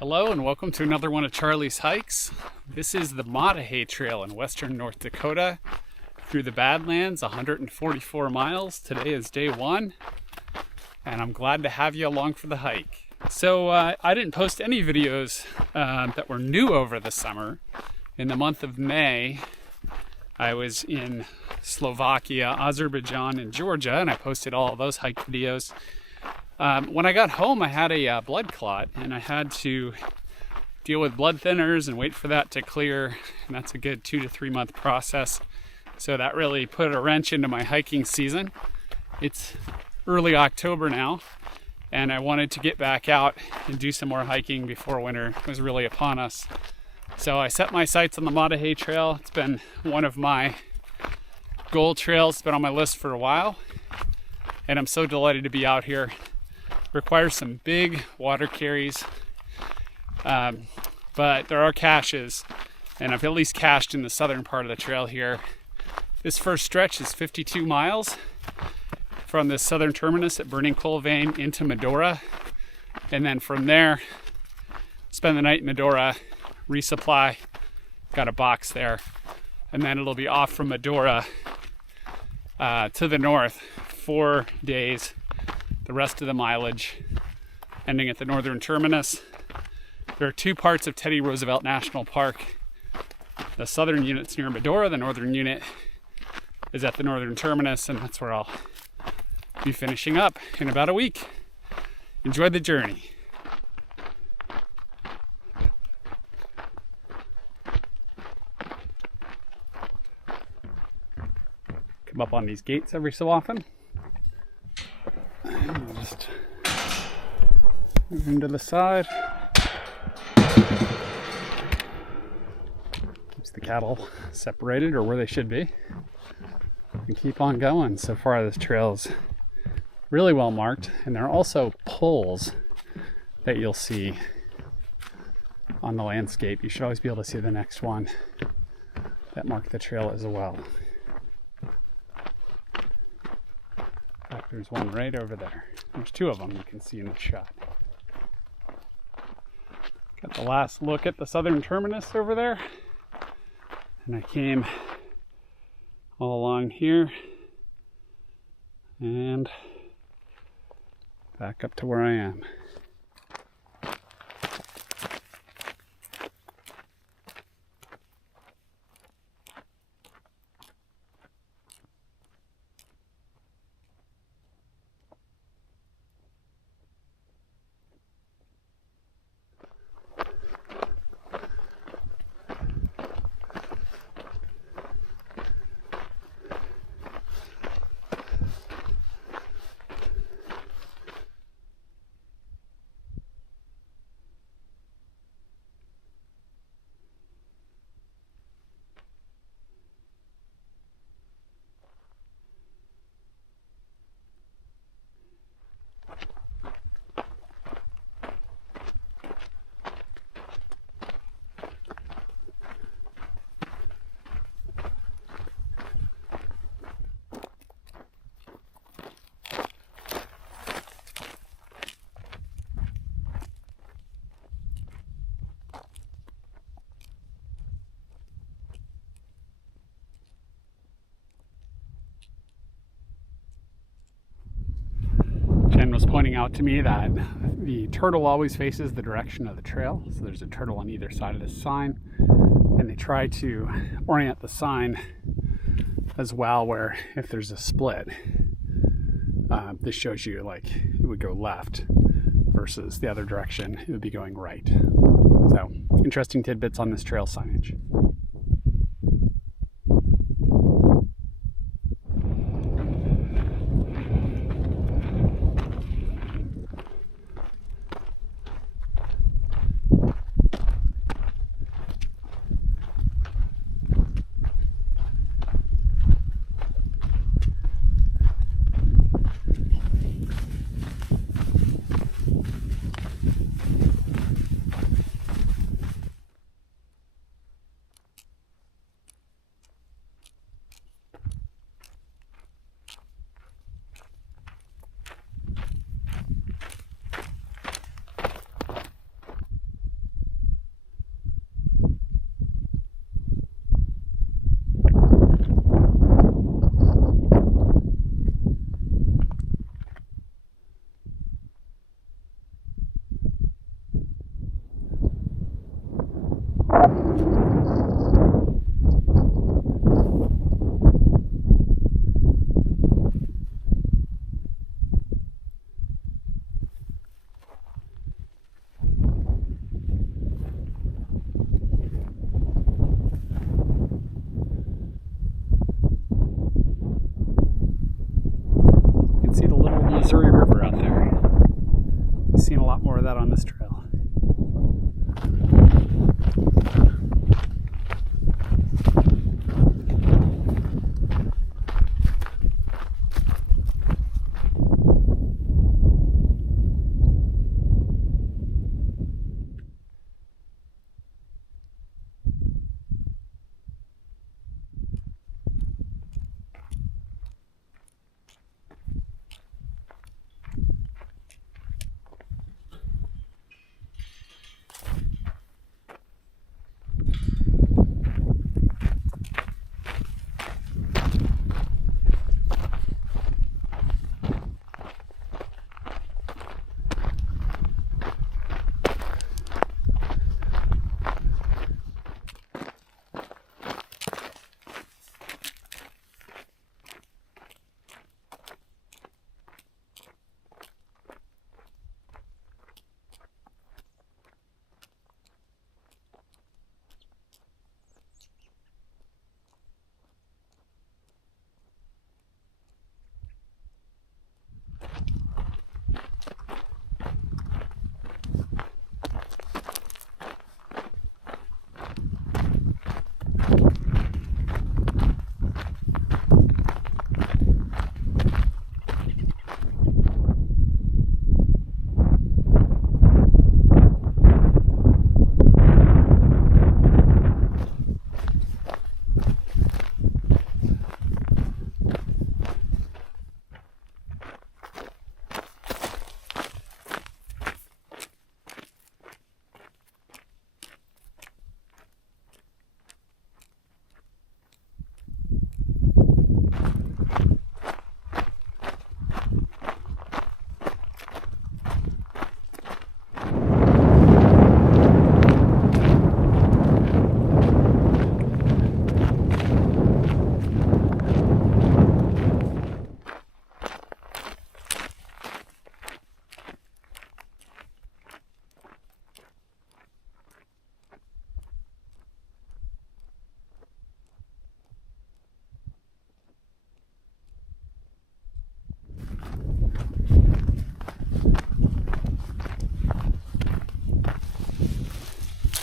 Hello and welcome to another one of Charlie's hikes. This is the Maah Daah Hey Trail in western North Dakota through the Badlands, 144 miles. Today is day one and I'm glad to have you along for the hike. So I didn't post any videos that were new over the summer. In the month of May, I was in Slovakia, Azerbaijan, and Georgia, and I posted all of those hike videos. When I got home, I had a blood clot, and I had to deal with blood thinners and wait for that to clear, and that's a good 2 to 3 month process. So that really put a wrench into my hiking season. It's early October now, and I wanted to get back out and do some more hiking before winter was really upon us. So I set my sights on the Maah Daah Hey Trail. It's been one of my goal trails. It's been on my list for a while, and I'm so delighted to be out here. Requires some big water carries, but there are caches, and I've at least cached in the southern part of the trail here. This first stretch is 52 miles from the southern terminus at Burning Coal Vein into Medora, and then from there spend the night in Medora, resupply, got a box there, and then it'll be off from Medora to the north, 4 days. The rest of the mileage ending at the northern terminus. There are 2 parts of Teddy Roosevelt National Park. The southern unit's near Medora, the northern unit is at the northern terminus, and that's where I'll be finishing up in about a week. Enjoy the journey. Come up on these gates every so often. And we'll just move into the side. Keeps the cattle separated or where they should be. And keep on going. So far this trail is really well marked, and there are also poles that you'll see on the landscape. You should always be able to see the next one that mark the trail as well. There's one right over there. There's 2 of them you can see in the shot. Got the last look at the southern terminus over there. And I came all along here and back up to where I am. Jen was pointing out to me that the turtle always faces the direction of the trail. So there's a turtle on either side of this sign, and they try to orient the sign as well, where if there's a split, this shows you like it would go left versus the other direction, it would be going right. So interesting tidbits on this trail signage. Missouri River out there. I've seen a lot more of that on this trail.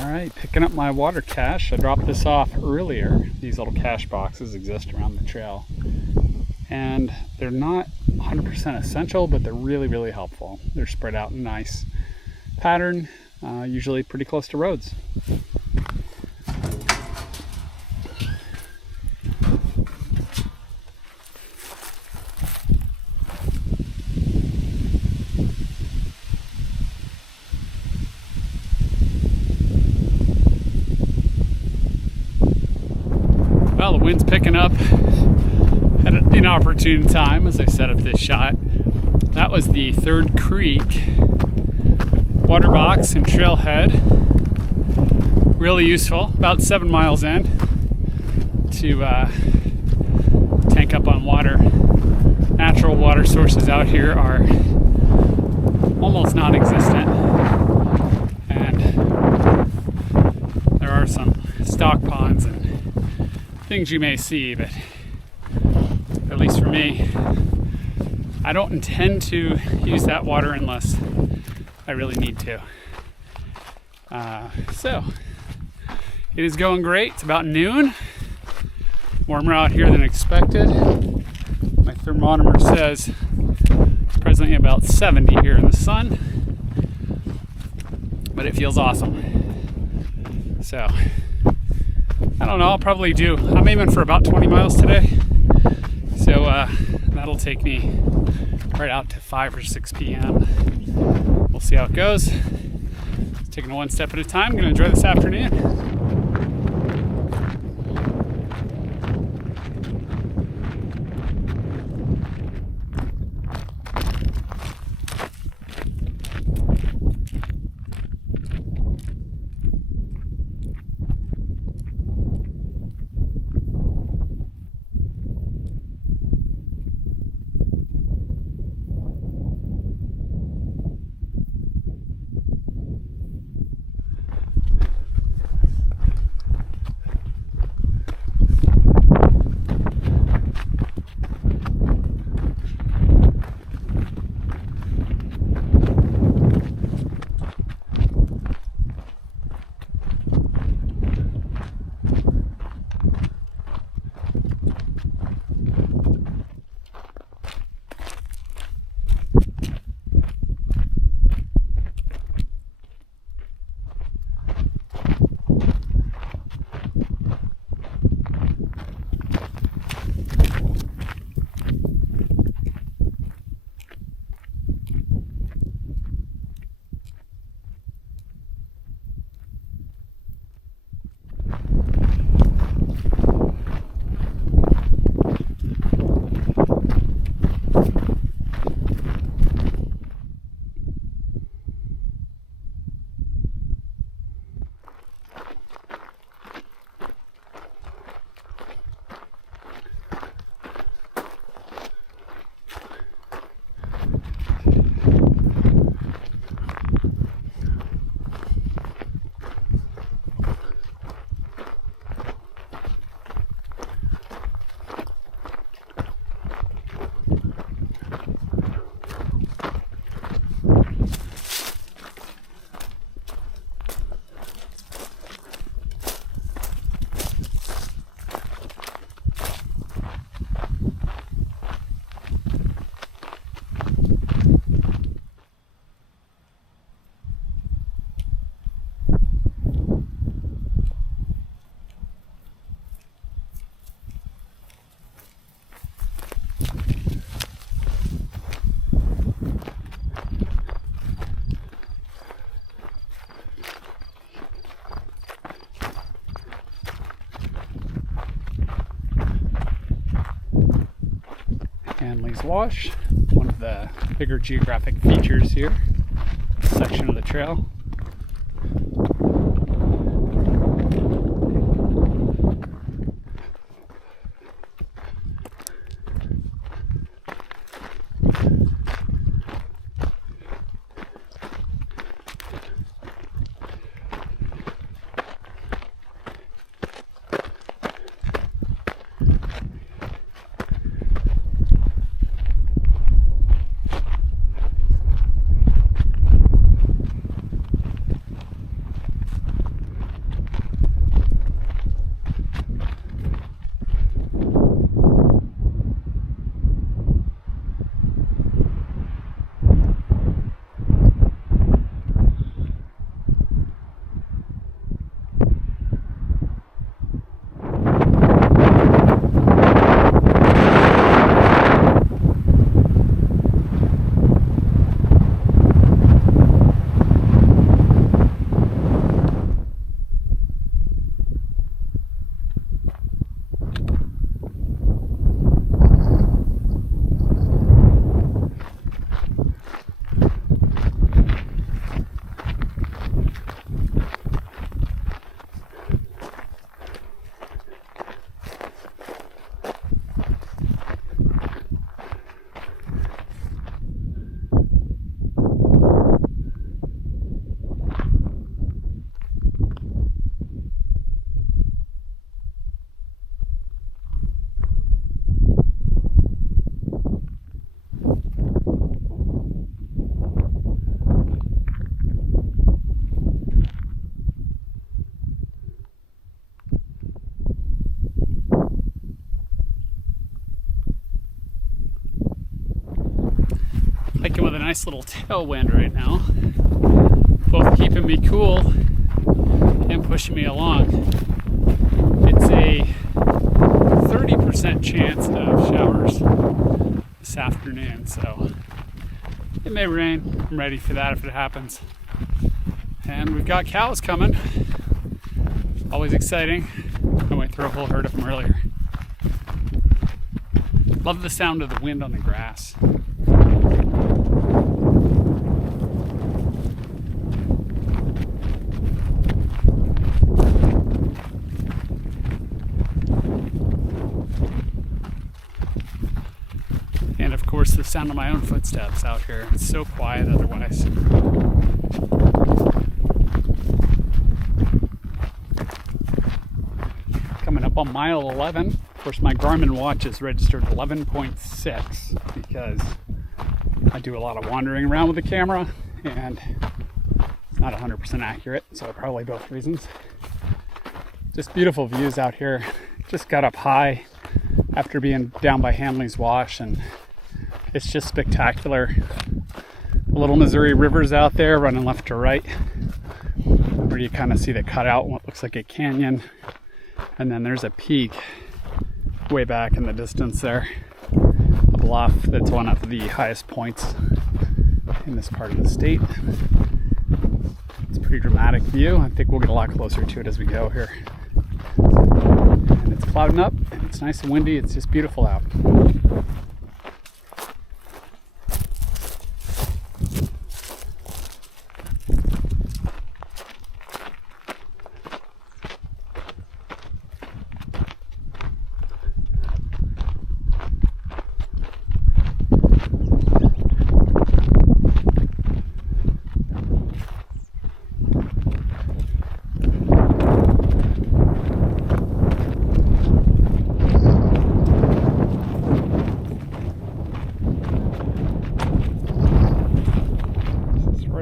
Alright, picking up my water cache. I dropped this off earlier. These little cache boxes exist around the trail. And they're not 100% essential, but they're really, really helpful. They're spread out in a nice pattern, usually pretty close to roads. Well, the wind's picking up at an inopportune time as I set up this shot. That was the Third Creek water box and trailhead. Really useful, about 7 miles in to tank up on water. Natural water sources out here are almost non-existent, and there are some stock ponds and things you may see, but at least for me, I don't intend to use that water unless I really need to. So it is going great. It's about noon. Warmer out here than expected. My thermometer says it's presently about 70 here in the sun, but it feels awesome. So I don't know, I'll probably I'm aiming for about 20 miles today. So that'll take me right out to 5 or 6 p.m. We'll see how it goes. Just taking it one step at a time. I'm gonna enjoy this afternoon. Hanley's Wash, one of the bigger geographic features here, section of the trail. Hiking with a nice little tailwind right now, both keeping me cool and pushing me along. It's a 30% chance of showers this afternoon, so it may rain. I'm ready for that if it happens. And we've got cows coming, always exciting. I went through a whole herd of them earlier. Love the sound of the wind on the grass. And of course the sound of my own footsteps out here. It's so quiet otherwise. Coming up on mile 11. Of course my Garmin watch is registered 11.6 because I do a lot of wandering around with the camera and it's not 100% accurate, so probably both reasons. Just beautiful views out here. Just got up high after being down by Hanley's Wash, and it's just spectacular. The little Missouri River's out there running left to right, where you kind of see the cutout in what looks like a canyon, and then there's a peak way back in the distance there, a bluff that's one of the highest points in this part of the state. It's a pretty dramatic view. I think we'll get a lot closer to it as we go here. And it's clouding up, and it's nice and windy. It's just beautiful out.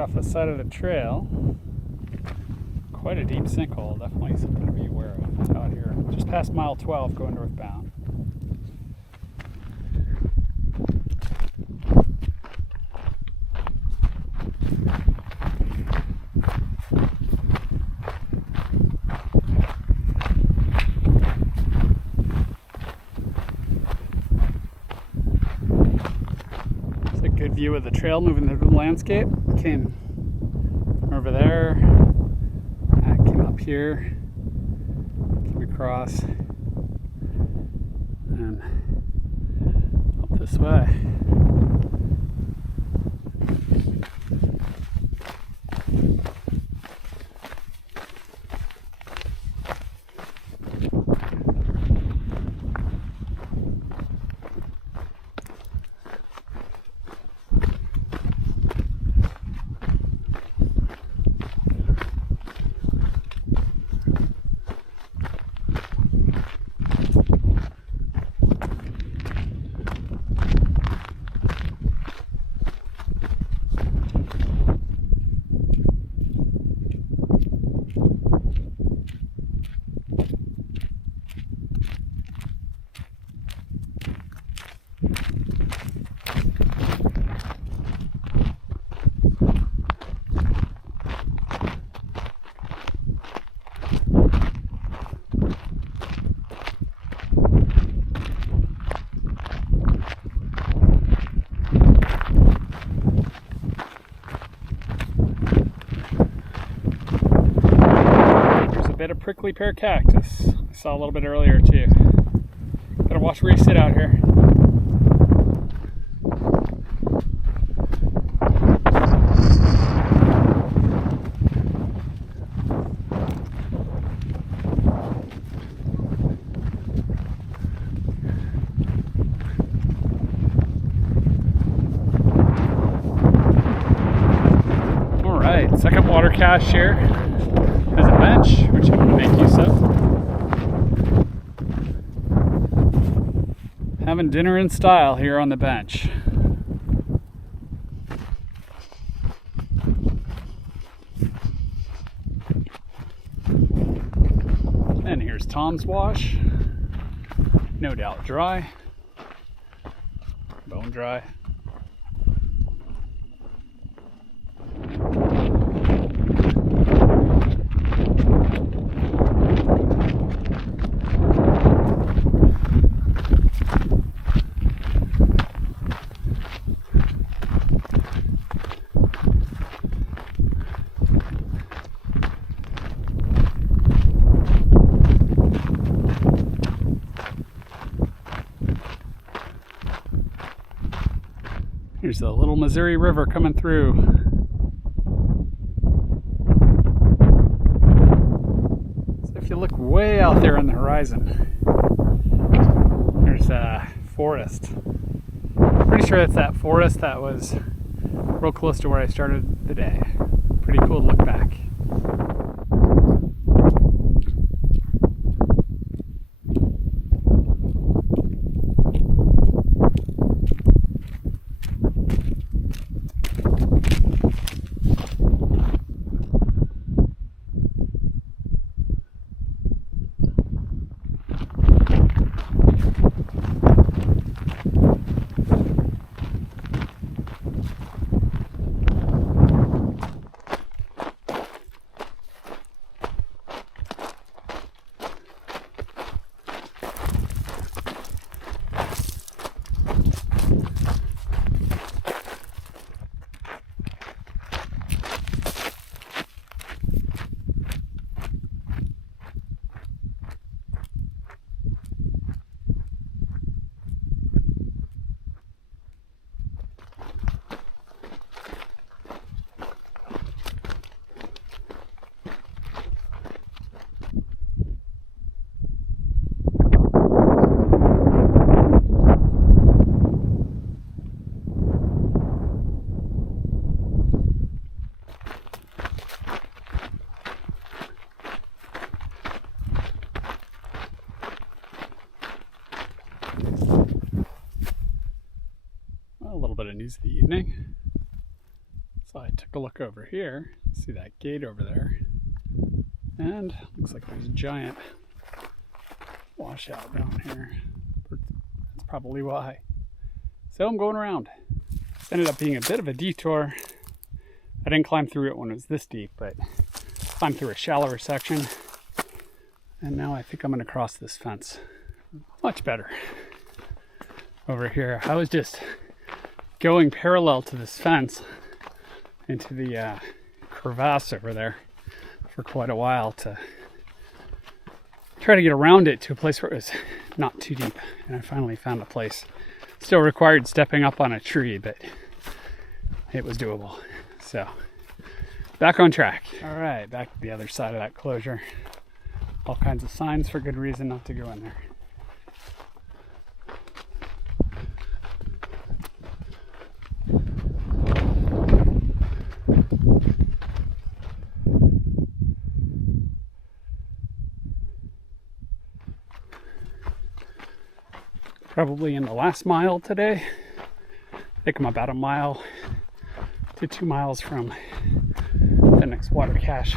Off the side of the trail, quite a deep sinkhole, definitely something to be aware of out here. Just past mile 12 going northbound. It's a good view of the trail moving through the landscape. Came over there, came up here, came across, and up this this way. Bit of prickly pear cactus. I saw a little bit earlier too. Gotta watch where you sit out here. All right, second water cache here. There's a bench, which I'm going to make use of. Having dinner in style here on the bench. And here's Tom's wash. No doubt dry. Bone dry. Here's the little Missouri River coming through. So if you look way out there on the horizon, there's a forest. Pretty sure that's that forest that was real close to where I started the day. Pretty cool to look back. News of the evening. So I took a look over here, see that gate over there, and looks like there's a giant washout down here. That's probably why. So I'm going around. This ended up being a bit of a detour. I didn't climb through it when it was this deep, but climbed through a shallower section, and now I think I'm going to cross this fence. Much better. Over here, I was just going parallel to this fence into the crevasse over there for quite a while to try to get around it to a place where it was not too deep. And I finally found a place Still required stepping up on a tree, but it was doable. So back on track. All right, back to the other side of that closure. All kinds of signs for good reason not to go in there. Probably in the last mile today. I think I'm about a mile to 2 miles from the next water cache,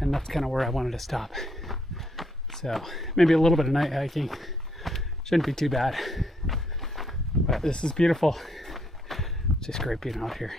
and that's kind of where I wanted to stop. So maybe a little bit of night hiking, shouldn't be too bad, but this is beautiful. Just great being out here.